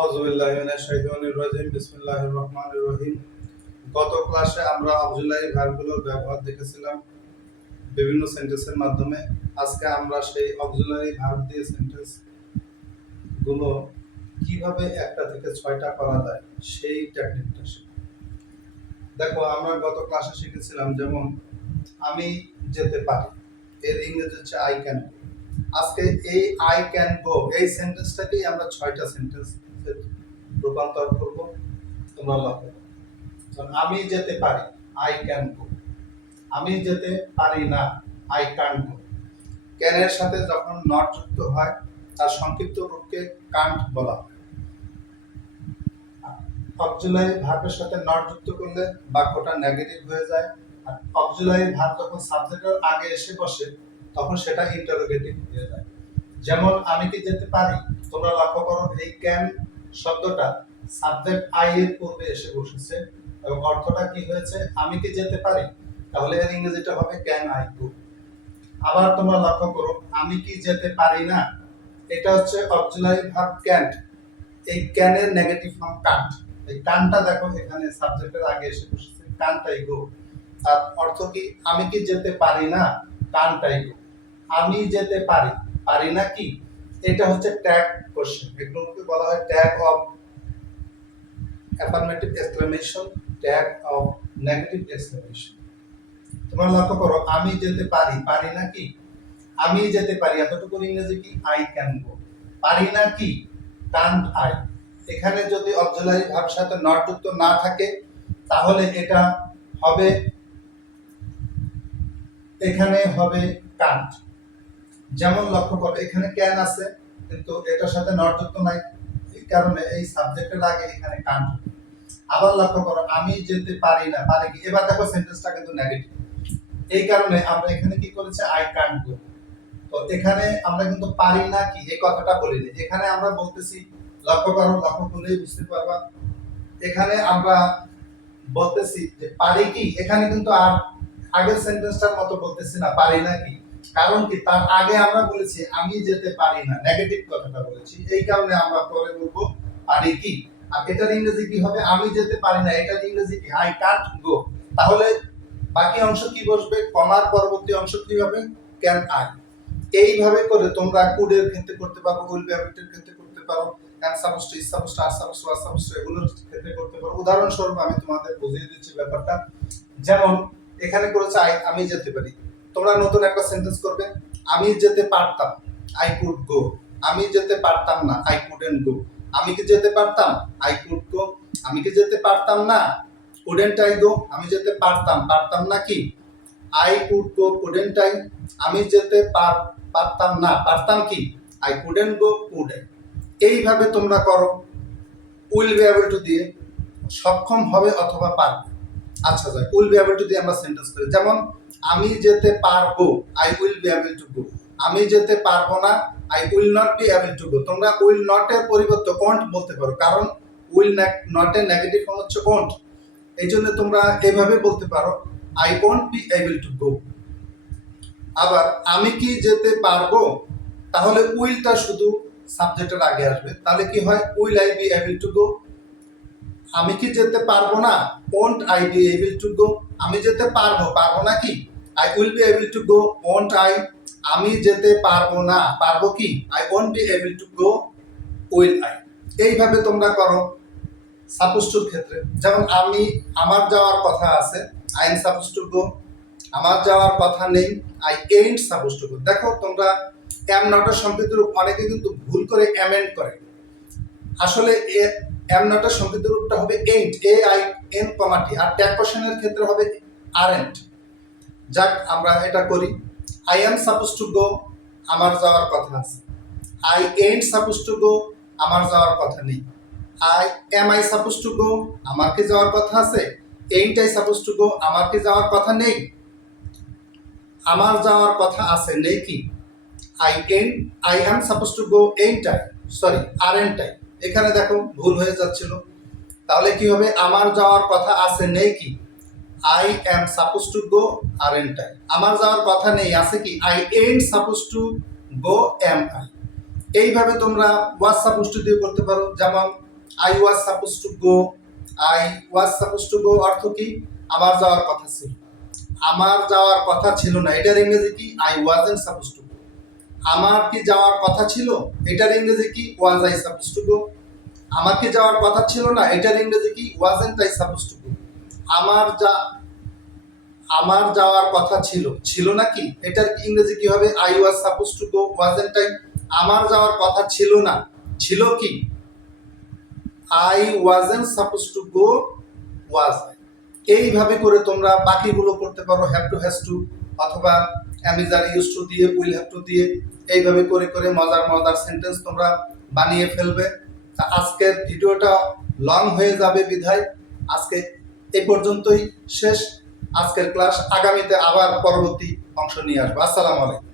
আউযুবিল্লাহি মিনাশ শাইতানির রাজিম বিসমিল্লাহির রহমানির রহিম। গত ক্লাসে আমরা অক্সিলারি ভার্বগুলোর ব্যবহার দেখেছিলাম বিভিন্ন সেন্টেন্সের মাধ্যমে। আজকে আমরা সেই অক্সিলারি ভার্ব দিয়ে সেন্টেন্স গুলো কিভাবে একটা থেকে 6টা করা যায় সেই টেকনিকটা শিখব। দেখো, আমরা গত ক্লাসে শিখেছিলাম যেমন আমি যেতে পারি, এর ইংরেজি হচ্ছে আই ক্যান গো। আজকে এই আই ক্যান গো এই সেন্টেন্সটাকেই আমরা 6টা সেন্টেন্স রূপান্তর করব। তোমরা লক্ষ্য করো, আমি যেতে পারি, আই ক্যান গো। আমি যেতে পারি না, আই কান্ট গো। ক্যান এর সাথে যখন নট যুক্ত হয় তার সংক্ষিপ্ত রূপকে কান্ট বলা হয়। অক্সিলারি ভার্বের সাথে নট যুক্ত করলে বাক্যটা নেগেটিভ হয়ে যায়, আর অক্সিলারি ভার্ব যখন সাবজেক্টের আগে এসে বসে তখন সেটা ইন্টারোগেটিভ হয়ে যায়। যেমন আমি কি যেতে পারি, তোমরা লক্ষ্য করো এই ক্যান শব্দটা সাবজেক্ট আই এর পূর্বে এসে বসেছে এবং অর্থটা কি হয়েছে, আমি কি যেতে পারি, তাহলে এর ইংরেজিটা হবে ক্যান আই গো। আবার তোমরা লক্ষ্য করো আমি কি যেতে পারি না, এটা হচ্ছে অক্সিলারি ভার্ব ক্যান্ট। এই ক্যান এর নেগেটিভ ফর্ম কান্ট। এই কানটা দেখো এখানে সাবজেক্টের আগে এসে বসেছে, কান্ট আই গো। তার অর্থ কি, আমি কি যেতে পারি না, কান্ট আই গো। আমি যেতে পারি, পারি না কি, এটা হচ্ছে ট্যাগ কোশ্চেন। এগুলোকে বলা হয় tag of affirmative exclamation, tag of negative exclamation. তোমরা লক্ষ্য করো আমি যেতে পারি, পারি না কি, আমি যেতে পারি এতটুকু ইংরেজি কি, আই ক্যান গো। পারি না কি, কান্ট আই। এখানে যদি অক্সিলারি ভার্ব সাথে নট যুক্ত না থাকে তাহলে এটা হবে, এখানে হবে কান্ট। যেমন লক্ষ্য করো এখানে ক্যান আছে কিন্তু এটার সাথে নট যুক্ত নাই, এই কারণে এই সাবজেক্টের আগে এখানে কান্ট। আবার লক্ষ্য করো আমি যেতে পারি না, পারি কি, এবার দেখো সেন্টেন্সটা কিন্তু নেগেটিভ, এই কারণে আমরা এখানে কি করেছি, আই কান্ট গো। তো এখানে আমরা কিন্তু পারি না কি এই কথাটা বলিনি, এখানে আমরা বলতেছি, লক্ষ্য করো, লক্ষ্য করলেই বুঝতে পারবা, এখানে আমরা বলতেছি যে পারি কি, এখানে কিন্তু আর আগের সেন্টেন্সটার মতো বলতেছি না পারি না কি। কারণ কি, তার আগে আমরা বলেছি আমি যেতে পারি না, নেগেটিভ কথাটা বলেছি, এই কারণে আমরা পরে বলবো পারি কি। আর এটার ইংরেজি কি হবে, আমি যেতে পারি না, এটার ইংরেজি কি, আই কান্ট গো। তাহলে বাকি অংশ কি বসবে, কমার পরবর্তী অংশ কি হবে, ক্যান আই। এইভাবে করে তোমরা কুডের ক্ষেত্রে করতে পারো, উইল বি এবিলিটির ক্ষেত্রে করতে পারো, can suppose to, is suppose to, are suppose to, are suppose to, এগুলোর ক্ষেত্রে করতে পারো। উদাহরণস্বরূপ আমি তোমাদের বুঝিয়ে দিচ্ছি ব্যাপারটা। যেমন এখানে করেছে আই, আমি যেতে পারি। তোমরা নতুন একটা সেন্টেন্স করবে, আমি যেতে পারতাম, আই কুড গো। আমি যেতে পারতাম না, আই কুডেন্ট গো। আমি কি যেতে পারতাম, আই কুড গো। আমি কি যেতে পারতাম না, কুডেন্ট আই গো। আমি যেতে পারতাম, পারতাম না কি, I could go, couldn't I. আমি যেতে পারতাম না, পারতাম কি, I couldn't go, could I. এইভাবে তোমরা করো, উইল বি এবল টু দিয়ে সক্ষম হবে অথবা পারবে। আচ্ছা যাই, উইল বি এবল টু দিয়ে আমরা সেন্টেন্স করি। যেমন আমি যেতে পারবো, I will be able to go. আমি যেতে পারবো না, I will not be able to go. তোমরা উইল নট এর পরিবর্তে ওন্ট বলতে পারো, কারণ উইল নট এর নেগেটিভ ফর্ম হচ্ছে ওন্ট। এই জন্য তোমরা এভাবে বলতে পারো, I won't be able to go. আবার আমি কি যেতে পারবো, তাহলে উইলটা শুধু সাবজেক্টের আগে আসবে, তাহলে কি হয়, will I be able to go. আমি কি যেতে পারবো না, won't I be able to go. আমি যেতে পারবো, পারবো না কি, I will be able to go, won't I. আমি যেতে পারবো না, পারবো কি, I won't be able to go, will I. এইভাবে তোমরা করো সাপোজ টুর ক্ষেত্রে। যেমন আমি, আমার যাওয়ার কথা আছে, I am suppose to go. আমার যাওয়ার কথা নেই, আই এইন্ট সাপোজ টু গো। দেখো তোমরা এম নটের সংকেত রূপ অনেকে কিন্তু ভুল করে অ্যামেন্ড করে। আসলে এম নটের সংকেত রূপটা হবে ain't, A I N comma T. আর ট্যাগ কোশ্চেনের ক্ষেত্রে হবে আরএন্ট। যাক, আমরা এটা করি, I am suppose to go, আমার যাওয়ার কথা আছে। I ain't suppose to go, আমার যাওয়ার কথা নেই। Am I suppose to go, আমার কি যাওয়ার কথা আছে। Ain't I suppose to go, আমার কি যাওয়ার কথা নেই। আমার যাওয়ার কথা আছে, নেই কি, I am suppose to go, ain't I, sorry aren't I. এখানে দেখো ভুল হয়ে যাচ্ছিল, তাহলে কি হবে, আমার যাওয়ার কথা আছে, নেই কি, I am suppose to go, aren't I. আমার যাওয়ার কথা নেই, আছে কি, I ain't suppose to go, am I. এইভাবে তোমরা ওয়াজ সাপোজ টু দিয়ে করতে পারো। যেমন I was suppose to go, I was suppose to go অর্থ কি? আমার যাওয়ার কথা ছিল। আমার যাওয়ার কথা ছিল না, এটার ইংরেজি কি? I wasn't suppose to go. আমার কি যাওয়ার কথা ছিল? এটার ইংরেজি কি? Was I suppose to go. আমার কি যাওয়ার কথা ছিল না, এটার ইংরেজি কি? Wasn't I suppose to go. আমার যা আমার যাওয়ার কথা ছিল, ছিল নাকি, এটার ইংরেজি কি হবে? I was suppose to go, wasn't I. আমার যাওয়ার কথা ছিল না, ছিল কি? I wasn't suppose to go, was I. এইভাবে করে তোমরা বাকিগুলো করতে পারো, হ্যাভ টু, হ্যাজ টু, অথবা অ্যাম আর ইউজ টু দিয়ে, উইল হ্যাভ টু দিয়ে, এইভাবে করে করে মজার মজার সেন্টেন্স তোমরা বানিয়ে ফেলবে। তা আজকের ভিডিওটা লং হয়ে যাবে বিধায় আজকে এই পর্যন্তই শেষ। আজকের ক্লাস, আগামীতে আবার পরবর্তী অংশ নিয়ে আসবো। আসসালামু আলাইকুম।